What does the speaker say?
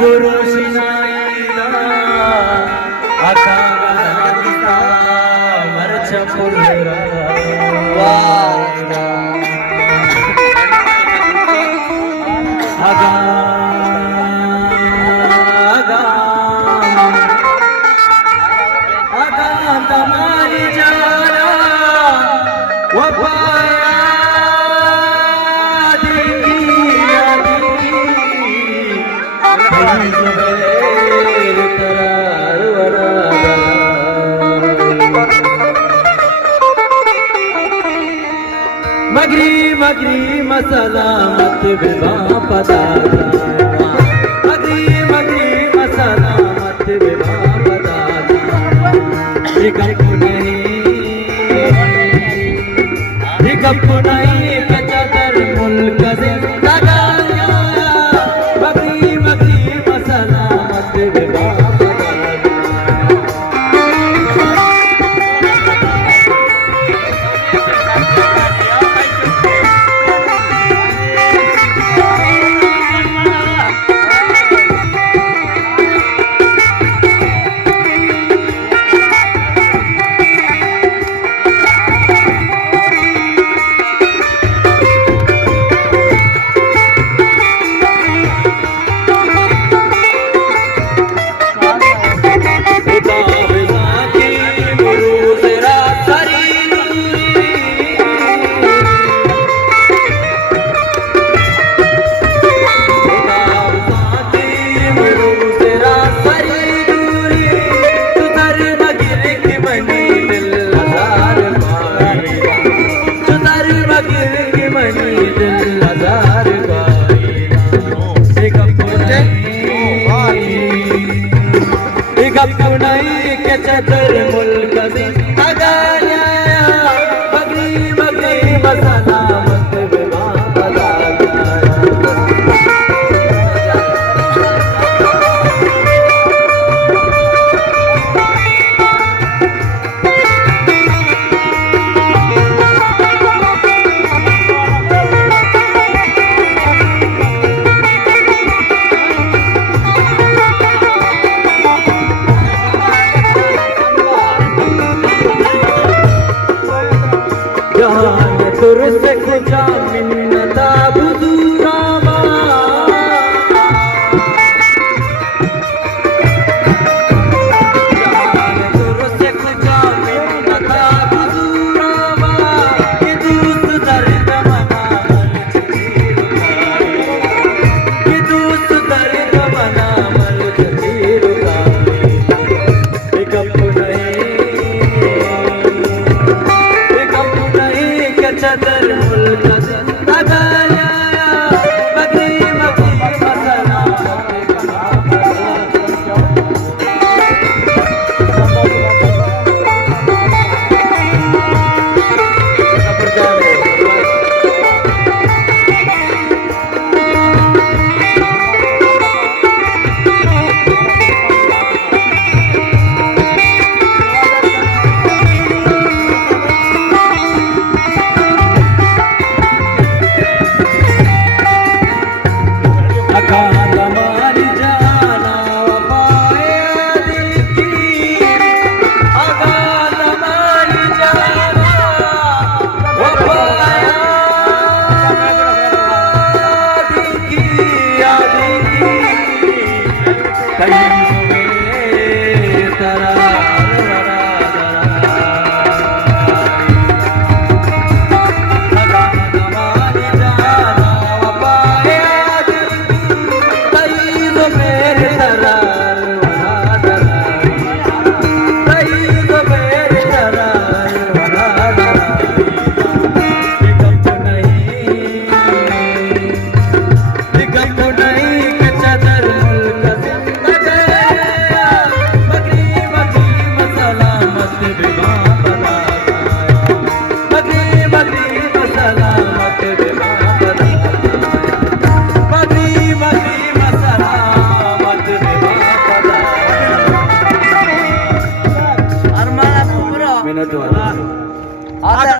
गुरुशिनाईला आता गणादिता मरच पुरा आगा आगा आगा तमारी जाना वफाया मगरी मगरी मसलामत विवा पदा मगरी मगरी मसलामत विवा पदा गप नहीं के चादर मुल्क से लगाया मगरी मगरी मसलामत विवा नहीं के चदर मुल्क से लगाया मगरी मगरी मसलामत विवा पदा तुरस खुजा मिन्नता बुजुरामा तुरस खुजा मिन्नता बुजुरामा ये दोस्त दर्द मना ये दोस्त दर्द मना मल जजीर का चदर मुल्क से लगाया मगरी मगरी मसलामत